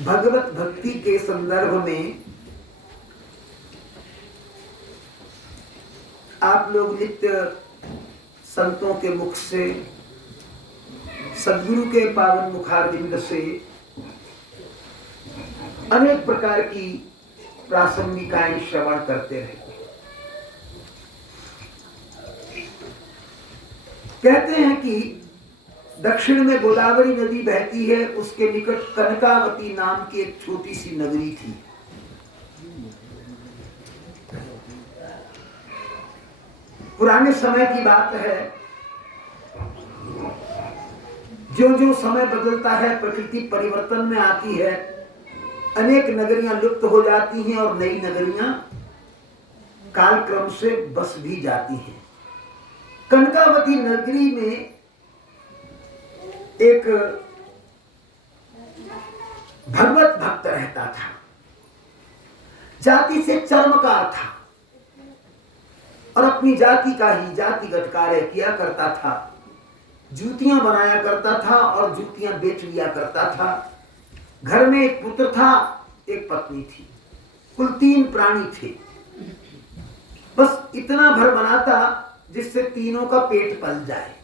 भगवत भक्ति के संदर्भ में आप लोग नित्य संतों के मुख से, सद्गुरु के पावन मुखारविंद से अनेक प्रकार की प्रासंगिकाएं श्रवण करते रहे। कहते हैं कि दक्षिण में गोदावरी नदी बहती है, उसके निकट कनकावती नाम की एक छोटी सी नगरी थी। पुराने समय की बात है, जो जो समय बदलता है, प्रकृति परिवर्तन में आती है, अनेक नगरियां लुप्त हो जाती हैं और नई नगरियां कालक्रम से बस भी जाती हैं। कनकावती नगरी में एक भगवत भक्त रहता था, जाति से चर्मकार था और अपनी जाति का ही जातिगत कार्य किया करता था। जूतियां बनाया करता था और जूतियां बेच लिया करता था। घर में एक पुत्र था, एक पत्नी थी, कुल 3 प्राणी थे। बस इतना भर बनाता जिससे तीनों का पेट पल जाए।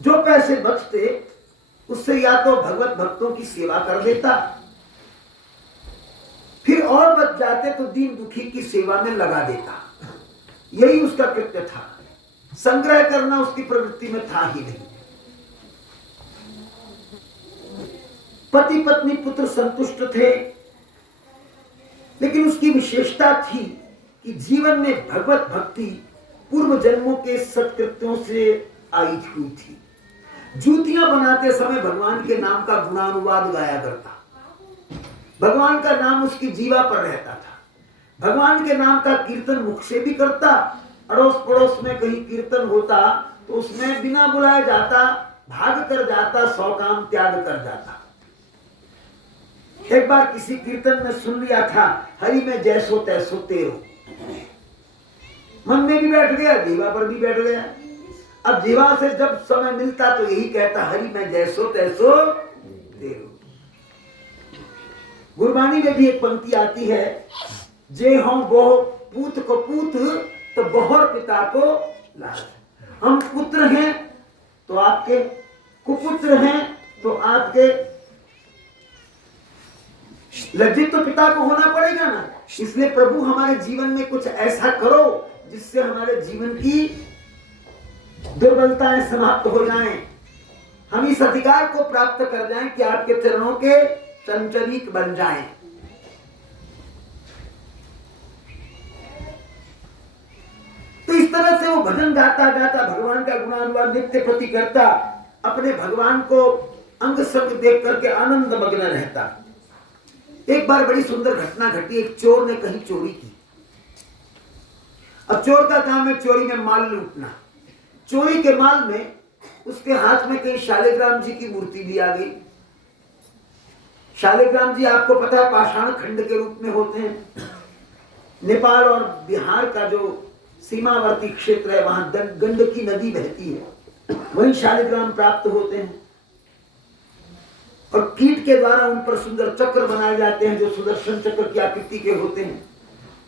जो पैसे बचते उससे या तो भगवत भक्तों की सेवा कर देता, फिर और बच जाते तो दीन दुखी की सेवा में लगा देता। यही उसका कृत्य था। संग्रह करना उसकी प्रवृत्ति में था ही नहीं। पति पत्नी पुत्र संतुष्ट थे, लेकिन उसकी विशेषता थी कि जीवन में भगवत भक्ति पूर्व जन्मों के सत्कृत्यों से आई हुई थी। जूतियां बनाते समय भगवान के नाम का गुणानुवाद गाया करता। भगवान का नाम उसकी जीवा पर रहता था। भगवान के नाम का कीर्तन मुख से भी करता। अड़ोस पड़ोस में कहीं कीर्तन होता तो उसमें बिना बुलाए जाता, भाग कर जाता, 100 काम त्याग कर जाता। एक बार किसी कीर्तन में सुन लिया था, हरि में जैसो तैसो तेरो। मन में भी बैठ गया, जीवा पर भी बैठ गया। अब जीवा से जब समय मिलता तो यही कहता, हरि में जैसो तैसो तेरो। गुरबानी में भी एक पंक्ति आती है, जे हम वो पूत को पूत तो बहुर पिता को लाल। हम पुत्र हैं तो आपके, कुपुत्र हैं तो आपके, लज्जित तो पिता को होना पड़ेगा ना। इसलिए प्रभु हमारे जीवन में कुछ ऐसा करो जिससे हमारे जीवन की दुर्बलताएं समाप्त हो जाएं, हम इस अधिकार को प्राप्त कर जाएं कि आपके चरणों के संचलित बन जाएं। तो इस तरह से वो भजन गाता गाता भगवान का गुणानुवाद नित्य प्रति करता, अपने भगवान को अंग संग देख करके आनंद मग्न रहता। एक बार बड़ी सुंदर घटना घटी। एक चोर ने कहीं चोरी की। अब चोर का काम है चोरी में माल लूटना। चोरी के माल में उसके हाथ में कहीं शालिग्राम जी की मूर्ति भी आ गई। शालिग्राम जी आपको पता है पाषाण खंड के रूप में होते हैं। नेपाल और बिहार का जो सीमावर्ती क्षेत्र है, वहां गंडकी नदी बहती है, वहीं शालिग्राम प्राप्त होते हैं। और कीट के द्वारा उन पर सुंदर चक्र बनाए जाते हैं जो सुदर्शन चक्र की आकृति के होते हैं।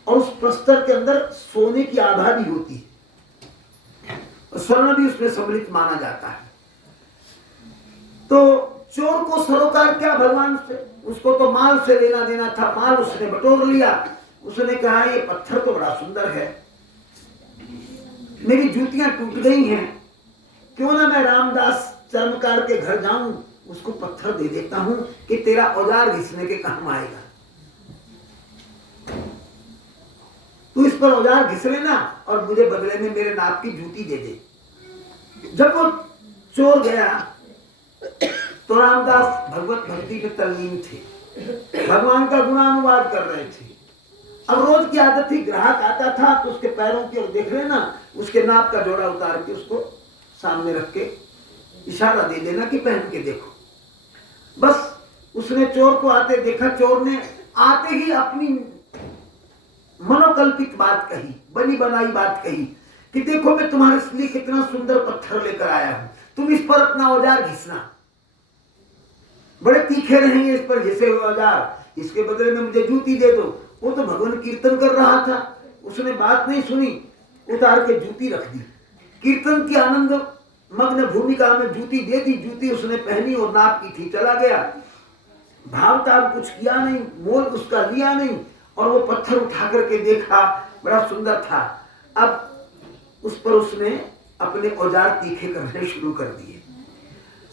और उस प्रस्तर के अंदर सोने की आभा भी होती है और स्वर्ण भी उसमें सम्मिलित माना जाता है। तो चोर को सरोकार क्या भगवान से, उसको तो माल से लेना देना था। माल उसने बटोर लिया। उसने कहा ये पत्थर तो बड़ा सुंदर है, मेरी जूतियां टूट गई हैं, क्यों ना मैं रामदास चर्मकार के घर जाऊं, उसको पत्थर दे देता हूं कि तेरा औजार घिसने के काम आएगा। तू इस पर औजार घिस लेना और मुझे बदले में मेरे नाप की जूती दे दे। जब वो चोर गया तो रामदास भगवत भक्ति में तल्लीन थे, भगवान का गुणानुवाद कर रहे थे। अब रोज की आदत थी, ग्राहक आता था तो उसके पैरों की ओर देख लेना, उसके नाप का जोड़ा उतार के उसको सामने रख के इशारा दे देना कि पहन के देखो। बस उसने चोर को आते देखा। चोर ने आते ही अपनी मनोकल्पित बात कही, बनी बनाई बात कही कि देखो मैं तुम्हारे लिए कितना सुंदर पत्थर लेकर आया हूं, तुम इस पर अपना औजार घिसना। बड़े तीखे रहेंगे इस पर घिसे हुए औजार, इसके बदले में मुझे जूती दे दो। वो तो भगवान कीर्तन कर रहा था, उसने बात नहीं सुनी, उतार के जूती रख दी। कीर्तन की आनंद मग्न भूमिका में जूती दे दी, जूती उसने पहनी और नाप की थी, चला गया। भाव ताव कुछ किया नहीं, मोल उसका लिया नहीं, और वो पत्थर उठा करके देखा, बड़ा सुंदर था। अब उस पर उसने अपने औजार तीखे करने शुरू कर दिए।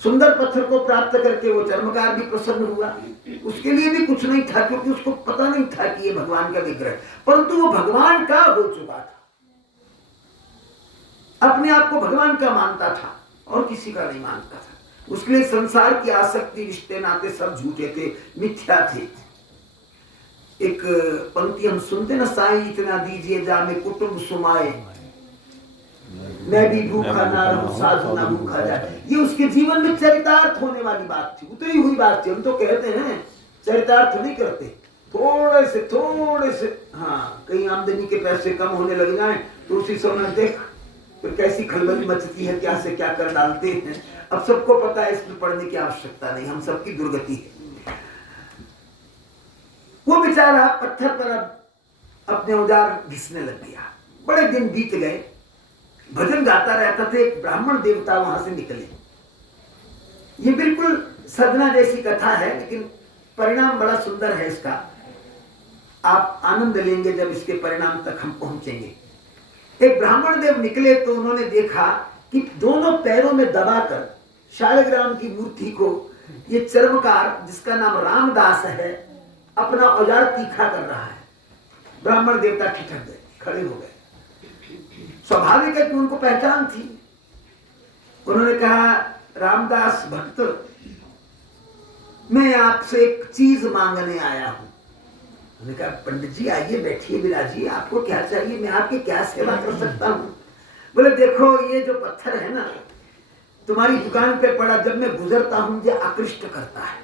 सुंदर पत्थर को प्राप्त करके वो चर्मकार भी प्रसन्न हुआ। उसके लिए भी कुछ नहीं था, क्योंकि उसको पता नहीं था कि ये भगवान का विग्रह, परंतु वो भगवान का हो चुका था, अपने आप को भगवान का मानता था और किसी का नहीं मानता था। उसके लिए संसार की आसक्ति, रिश्ते नाते सब झूठे थे, मिथ्या थे। एक पंक्ति हम सुनते ना, साईं इतना दीजिए जामे कुटुंब सुमाए, मैं भी भूखा ना रहूं साधु ना भूखा जाए। ये उसके जीवन में चरितार्थ होने वाली बात थी, उतरी हुई बात थी। हम तो कहते हैं चरितार्थ नहीं करते, थोड़े से हाँ, कहीं आमदनी के पैसे कम होने लग जाएं तो उसी समय देख फिर कैसी खलबली मचती है, क्या से क्या कर डालते हैं। अब सबको पता है, इसमें पढ़ने की आवश्यकता नहीं, हम सबकी दुर्गति है। वो बेचारा पत्थर पर अब अपने औजार घिसने लग गया। बड़े दिन बीत गए, भजन गाता रहता था। एक ब्राह्मण देवता वहां से निकले। ये बिल्कुल सदना जैसी कथा है, लेकिन परिणाम बड़ा सुंदर है इसका। आप आनंद लेंगे जब इसके परिणाम तक हम पहुंचेंगे। एक ब्राह्मण देव निकले तो उन्होंने देखा कि दोनों पैरों में दबाकर शालिग्राम की मूर्ति को ये चर्मकार, जिसका नाम रामदास है, अपना औजार तीखा कर रहा है। ब्राह्मण देवता ठिठक गए, खड़े हो गए। स्वाभाविक है कि उनको पहचान थी। उन्होंने कहा, रामदास भक्त, मैं आपसे एक चीज मांगने आया हूं। उन्होंने कहा, पंडित जी आइए, बैठिए, विराजिए, आपको क्या चाहिए, मैं आपकी क्या सेवा कर सकता हूं। बोले, देखो ये जो पत्थर है ना, तुम्हारी दुकान पे पड़ा, जब मैं गुजरता हूं मुझे आकृष्ट करता है,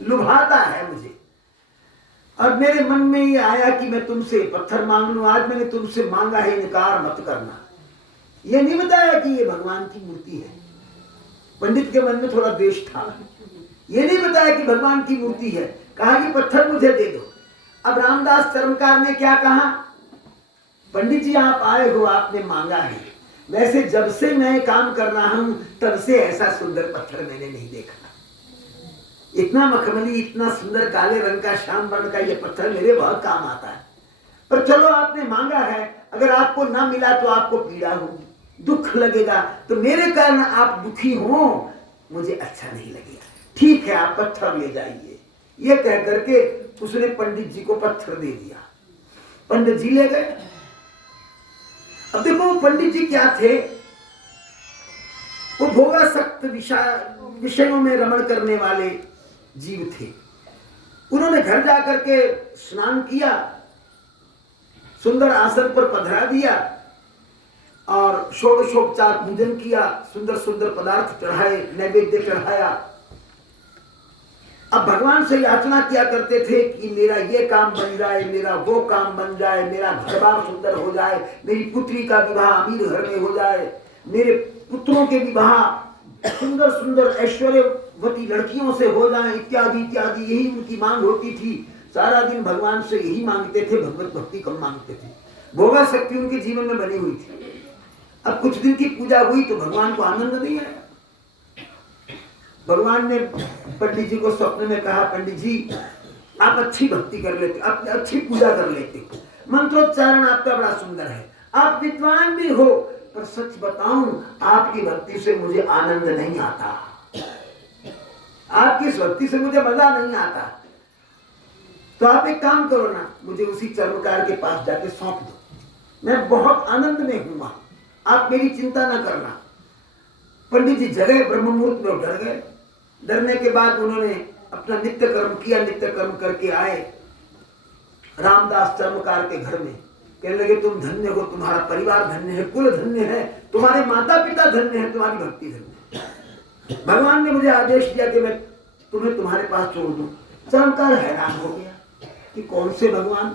लुभाता है मुझे, और मेरे मन में ये आया कि मैं तुमसे पत्थर मांग लूं। आज मैंने तुमसे मांगा है, इनकार मत करना। ये नहीं बताया कि ये भगवान की मूर्ति है। पंडित के मन में थोड़ा द्वेष था। ये नहीं बताया कि भगवान की मूर्ति है, कहा कि पत्थर मुझे दे दो। अब रामदास चर्मकार ने क्या कहा, पंडित जी आप आए हो, आपने मांगा है, वैसे जब से मैं काम कर रहा हूं तब से ऐसा सुंदर पत्थर मैंने नहीं देखा। इतना मखमली, इतना सुंदर काले रंग का, श्याम वर्ण का ये पत्थर मेरे बहुत काम आता है। पर चलो, आपने मांगा है, अगर आपको ना मिला तो आपको पीड़ा होगी, दुख लगेगा, तो मेरे कारण आप दुखी हो, मुझे अच्छा नहीं लगेगा। ठीक है, आप पत्थर ले जाइए। ये कह करके उसने पंडित जी को पत्थर दे दिया। पंडित जी ले गए। अब देखो पंडित जी क्या थे, वो भोगासक्त विषयों में रमण करने वाले जीव थे। उन्होंने घर जाकर के स्नान किया, सुंदर आसन पर पधरा दिया और षोडशोपचार पूजन किया, सुंदर सुंदर पदार्थ चढ़ाए, नैवेद्य चढ़ाया। अब भगवान से याचना किया करते थे कि मेरा ये काम बन जाए, मेरा वो काम बन जाए, मेरा घर-बार सुंदर हो जाए, मेरी पुत्री का विवाह अमीर घर में हो जाए, मेरे पुत्रों के विवाह सुंदर सुंदर ऐश्वर्यवती लड़कियों से हो जाए, इत्यादि इत्यादि। यही उनकी मांग होती थी। सारा दिन भगवान से यही मांगते थे, भगवत भक्ति कम मांगते थे। भोगा शक्ति उनके जीवन में बनी हुई थी। अब कुछ दिन की पूजा हुई तो भगवान को आनंद नहीं आया। भगवान ने पंडित जी को स्वप्न में कहा, पंडित जी आप अच्छी भक्ति कर लेते, आप अच्छी पूजा कर लेते, मंत्रोच्चारण आपका बड़ा सुंदर है, आप विद्वान भी हो, पर सच बताऊं आपकी भक्ति से मुझे आनंद नहीं आता, आपकी भक्ति से मुझे मजा नहीं आता। तो आप एक काम करो ना, मुझे उसी चर्मकार के पास जाके सौंप दो, मैं बहुत आनंद में हूं वहां, आप मेरी चिंता ना करना। पंडित जी जगह ब्रह्म मुहूर्त में डर गए। डरने के बाद उन्होंने अपना नित्य कर्म किया, नित्य कर्म करके आए रामदास चर्मकार के घर में। कहने लगे, तुम धन्य हो, तुम्हारा परिवार धन्य है, कुल धन्य है, तुम्हारे माता पिता धन्य है, तुम्हारी भक्ति धन्य है। भगवान ने मुझे आदेश दिया कि मैं तुम्हें तुम्हारे पास छोड़ दूं। चर्मकार हैरान हो गया कि कौन से भगवान,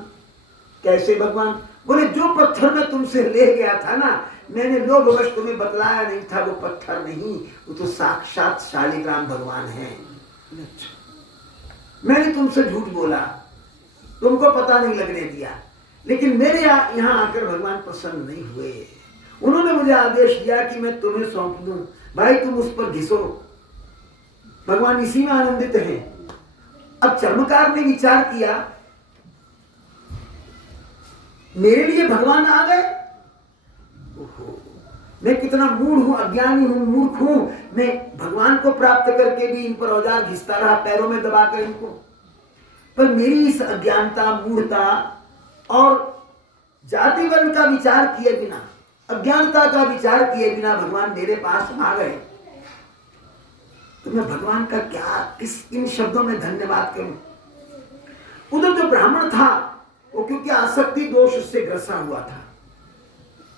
कैसे भगवान। बोले, जो पत्थर में तुमसे ले गया था ना, मैंने लोभवश तुम्हें बतलाया नहीं था, वो पत्थर नहीं, वो तो साक्षात शालिग्राम भगवान है। मैंने तुमसे झूठ बोला, तुमको पता नहीं लगने दिया, लेकिन मेरे यहाँ आकर भगवान प्रसन्न नहीं हुए। उन्होंने मुझे आदेश दिया कि मैं तुम्हें सौंप दूं, भाई तुम उस पर घिसो। भगवान इसी में आनंदित हैं। अब चर्मकार ने विचार किया, मेरे लिए भगवान आ गए, मैं कितना मूढ़ हूं, अज्ञानी हूं, मूर्ख हूं। मैं भगवान को प्राप्त करके भी इन पर औजार घिसता रहा, पैरों में दबाकर इनको। पर मेरी इस अज्ञानता, मूढ़ता और जाति वर्ण का विचार किए बिना, अज्ञानता का विचार किए बिना भगवान मेरे पास आ गए, तो मैं भगवान का क्या, किस इन शब्दों में धन्यवाद करूं। उधर जो ब्राह्मण था वो क्योंकि आसक्ति दोष उससे ग्रसा हुआ था,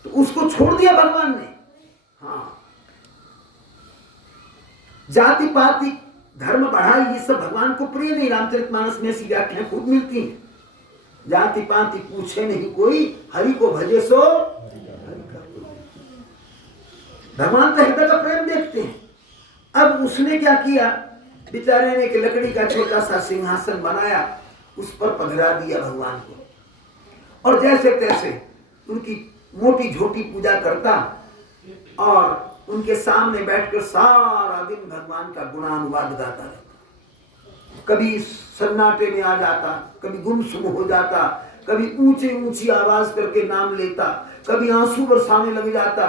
तो उसको छोड़ दिया भगवान ने। हाँ, जाति पाति धर्म बढ़ाई, ये सब भगवान को प्रिय नहीं। रामचरितमानस में ऐसी व्याख्याएं खूब मिलती हैं। जाति पाति पूछे नहीं कोई, हरि को भजे सो हरि का कोई। भगवान तो हृदय का प्रेम देखते हैं। अब उसने क्या किया, बेचारे ने एक लकड़ी का छोटा सा सिंहासन बनाया, उस पर पधरा दिया भगवान को, और जैसे तैसे उनकी मोटी झोटी पूजा करता और उनके सामने बैठकर सारा दिन भगवान का गुणानुवाद गाता रहता। कभी सन्नाटे में आ जाता, कभी गुमसुम हो जाता, कभी ऊंची ऊंची आवाज करके नाम लेता, कभी आंसू बरसाने लग जाता,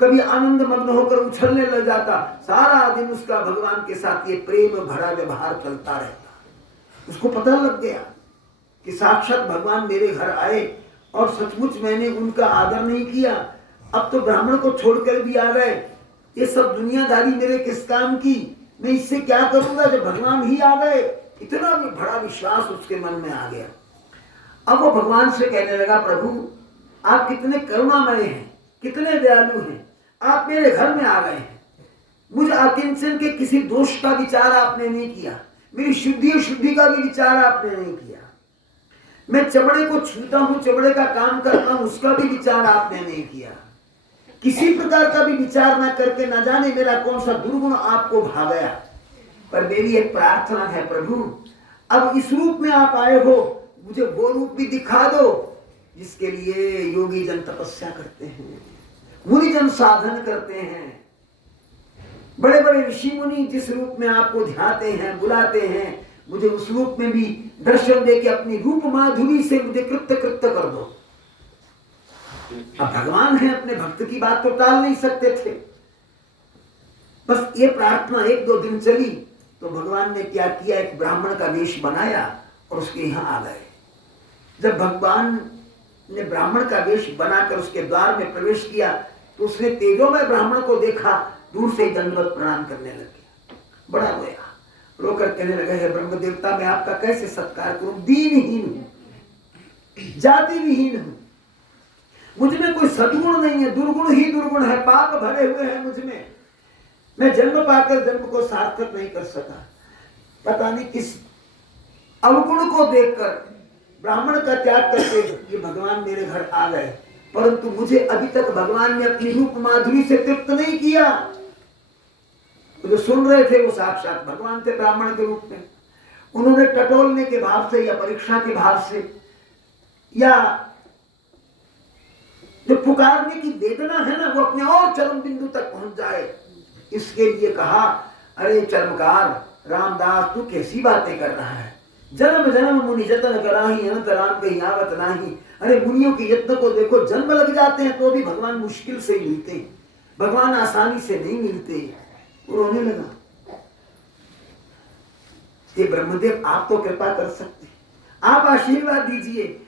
कभी आनंद मग्न होकर उछलने लग जाता। सारा दिन उसका भगवान के साथ ये प्रेम भरा व्यवहार चलता रहता। उसको पता लग गया कि साक्षात भगवान मेरे घर आए और सचमुच मैंने उनका आदर नहीं किया। अब तो ब्राह्मण को छोड़कर भी आ गए, ये सब दुनियादारी मेरे किस काम की, मैं इससे क्या करूंगा जब भगवान ही आ गए। इतना भी बड़ा विश्वास उसके मन में आ गया। अब वो भगवान से कहने लगा, प्रभु आप कितने करुणामय हैं, कितने दयालु हैं, आप मेरे घर में आ गए हैं। मुझ अकिंचन के किसी दोष का विचार आपने नहीं किया, मेरी शुद्धि का भी विचार आपने नहीं किया। मैं चमड़े को छूता हूं, चमड़े का काम करता हूं, उसका भी विचार आपने नहीं किया। किसी प्रकार का भी विचार ना करके न जाने मेरा कौन सा दुर्गुण आपको भा गया। पर मेरी एक प्रार्थना है प्रभु, अब इस रूप में आप आए हो, मुझे वो रूप भी दिखा दो जिसके लिए योगी जन तपस्या करते हैं, मुनि जन साधन करते हैं, बड़े बड़े ऋषि मुनि जिस रूप में आपको ध्याते हैं, बुलाते हैं, मुझे उस रूप में भी दर्शन दे के अपनी रूप माधुरी से मुझे कृत्य कर दो। अब भगवान है, अपने भक्त की बात तो टाल नहीं सकते थे। बस ये प्रार्थना 1-2 दिन चली तो भगवान ने क्या किया, एक ब्राह्मण का वेश बनाया और उसके यहाँ आ गए। जब भगवान ने ब्राह्मण का वेश बनाकर उसके द्वार में प्रवेश किया तो उसने तेजोमय ब्राह्मण को देखा, दूर से दंडवत प्रणाम करने लगे, बड़ा रोया, रोकर कहने लगे, हे ब्रह्म देवता, मैं आपका कैसे सत्कार करूं, दीनहीन हूं, जाति विहीन हूं, मुझ में कोई सद्गुण नहीं है, दुर्गुण ही दुर्गुण है, पाप भरे हुए हैं मुझ में, मैं जन्म पाकर जन्म को सार्थक नहीं कर सका। पता नहीं किस अवगुण को देखकर ब्राह्मण का त्याग करके ये भगवान मेरे घर आ गए, परंतु मुझे अभी तक भगवान ने अपनी रूप माधुरी से तृप्त नहीं किया। तो जो सुन रहे थे वो साक्षात भगवान थे ब्राह्मण के रूप में। उन्होंने टटोलने के भाव से या परीक्षा के भाव से या जो पुकारने की वेदना है ना, वो अपने और चरम बिंदु तक पहुंच जाए, इसके लिए कहा, अरे चर्मकार रामदास, तू कैसी बातें कर रहा है, जन्म जन्म मुनि जतन कराही, अनंत राम कहीं आवत नाही। अरे मुनियों के यत्न को देखो, जन्म लग जाते हैं तो भी भगवान मुश्किल से ही मिलते हैं, भगवान आसानी से नहीं मिलते। वो रोने लगा, ये ब्रह्मदेव आप तो कृपा कर सकते, आप आशीर्वाद दीजिए।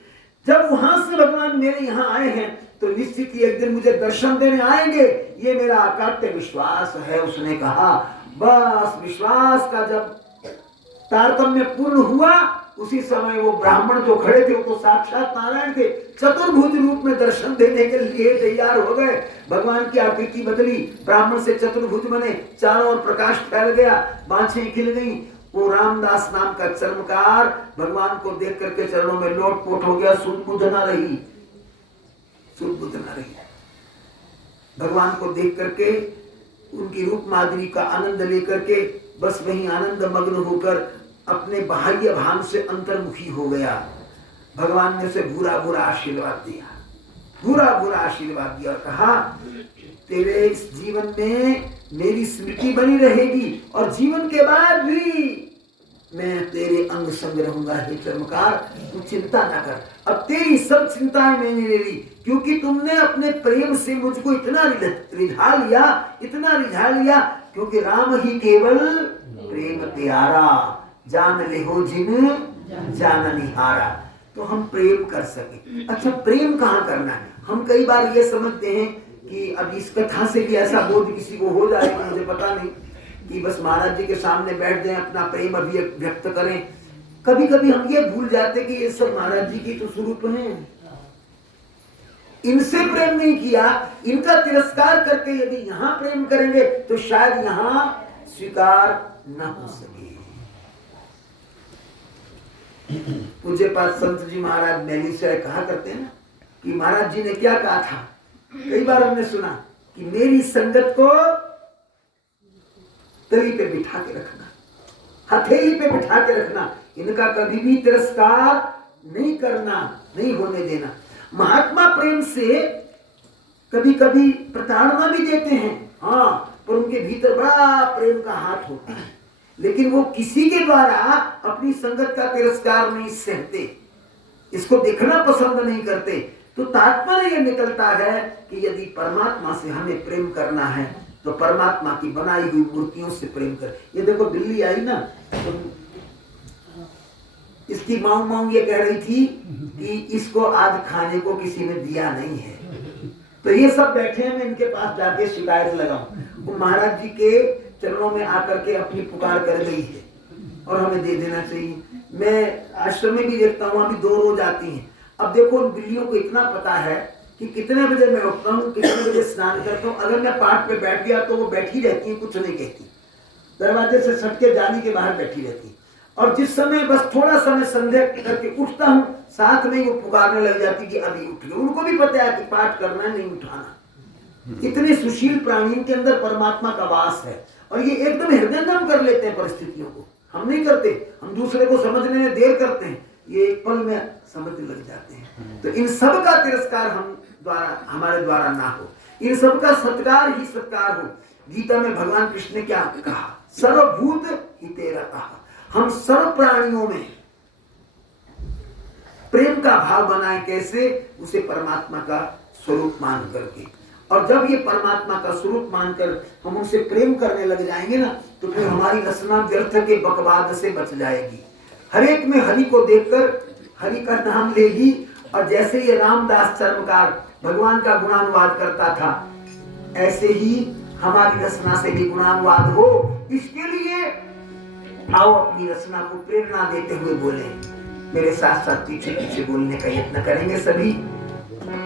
जब वहां से भगवान मेरे यहाँ आए हैं तो निश्चित ही एक दिन मुझे दर्शन देने आएंगे, ये मेरा अकाट्य विश्वास है। उसने कहा, बस विश्वास का जब तारतम्य पूर्ण हुआ, उसी समय वो ब्राह्मण जो खड़े थे वो तो साक्षात नारायण थे, चतुर्भुज रूप में दर्शन देने के लिए तैयार हो गए। भगवान की आकृति बदली, ब्राह्मण से चतुर्भुज बने, चारों ओर प्रकाश फैल गया, बाँछें खिल गई। वो रामदास नाम का चर्मकार भगवान को देख करके चरणों में लोटपोट हो गया, सुध न रही, सुध न रही। भगवान को देख करके उनकी रूप माधुरी का आनंद लेकर के बस वहीं आनंद मग्न होकर अपने बाह्य भान से अंतर्मुखी हो गया, भगवान ने उसे बुरा बुरा आशीर्वाद दिया, बुरा बुरा आशीर्वाद दिया और कहा तेरे इस जीवन में मेरी स्मृति बनी रहेगी और जीवन के बाद भी मैं तेरे अंग संग रहूंगा। हे चर्मकार, तू चिंता न कर, अब तेरी सब चिंताएं मैंने ले ली, क्योंकि तुमने अपने प्रेम से मुझको इतना रिझा लिया, इतना रिझा लिया, क्योंकि राम ही केवल प्रेम प्यारा, जान ले हो जिन जान निहारा। तो हम प्रेम कर सके। अच्छा, प्रेम कहाँ करना है? हम कई बार ये समझते हैं कि अब इस कथा से भी ऐसा बोध किसी को हो जाएगा, मुझे पता नहीं, कि बस महाराज जी के सामने बैठ जाएं, अपना प्रेम अभिव्यक्त करें। कभी कभी हम ये भूल जाते कि ये सब महाराज जी की तो स्वरूप हैं, इनसे प्रेम नहीं किया, इनका तिरस्कार करके यदि यहाँ प्रेम करेंगे तो शायद यहाँ स्वीकार न हो सके। पूज्य पाद संत जी महाराज मैली से कहा करते हैं ना कि महाराज जी ने क्या कहा था, कई बार हमने सुना कि मेरी संगत को तली पे बिठा के रखना, हथेली पे बिठा के रखना, इनका कभी भी तिरस्कार नहीं करना, नहीं होने देना। महात्मा प्रेम से कभी कभी प्रताड़ना भी देते हैं, हाँ, पर उनके भीतर बड़ा प्रेम का हाथ होता है, लेकिन वो किसी के द्वारा अपनी संगत का तिरस्कार नहीं सहते, इसको देखना पसंद नहीं करते। तो तात्पर्य यह निकलता है कि यदि परमात्मा से हमें प्रेम करना है तो परमात्मा की बनाई हुई मूर्तियों से प्रेम कर। ये देखो बिल्ली आई ना, तो इसकी माऊ माऊ ये कह रही थी कि इसको आज खाने को किसी ने दिया नहीं है, तो ये सब बैठे हैं, मैं इनके पास जाके शिकायत लगाऊं। वो महाराज जी के चरणों में आकर के अपनी पुकार कर गई है और हमें दे देना चाहिए। मैं आश्रम में भी देखता हूँ, अभी 2 रोज आती हैं। अब देखो उन बिल्लियों को इतना पता है कि कितने बजे मैं उठता हूँ, कितने बजे स्नान करता हूँ। अगर मैं पाठ पे बैठ गया तो वो बैठी रहती है, कुछ नहीं कहती, दरवाजे से सट के जाली के बाहर बैठी रहती। और जिस समय बस थोड़ा समय संध्या करके उठता हूँ, साथ में वो पुकारने लग जाती कि अभी उठ गए। उनको भी पता है कि पाठ करना है, नहीं उठाना। इतने सुशील प्राणियों के अंदर परमात्मा का वास है और ये एकदम हृदयंगम कर लेते हैं परिस्थितियों को। हम नहीं करते, हम दूसरे को समझने में देर करते हैं, ये एक पल में समझने लग जाते हैं। तो इन सब का तिरस्कार हमारे द्वारा ना हो, इन सब का सत्कार ही सत्कार हो। गीता में भगवान कृष्ण ने क्या कहा, सर्वभूत हितेरतः कहा, हम सर्व प्राणियों में प्रेम का भाव बनाए। कैसे? उसे परमात्मा का स्वरूप मान करके। और जब ये परमात्मा का स्वरूप मानकर हम उनसे प्रेम करने लग जाएंगे ना, तो फिर हमारी रचना व्यर्थ के बकवाद से बच जाएगी। हर एक में हरि को देखकर हरि का नाम लेगी। और जैसे ये रामदास चर्मकार भगवान का गुणानुवाद करता था, ऐसे ही हमारी रचना से भी गुणानुवाद हो। इसके लिए आओ अपनी रचना को प्रेरणा देते हुए बोले। मेरे साथ साथ पीछे पीछे बोलने का यत्न करेंगे सभी।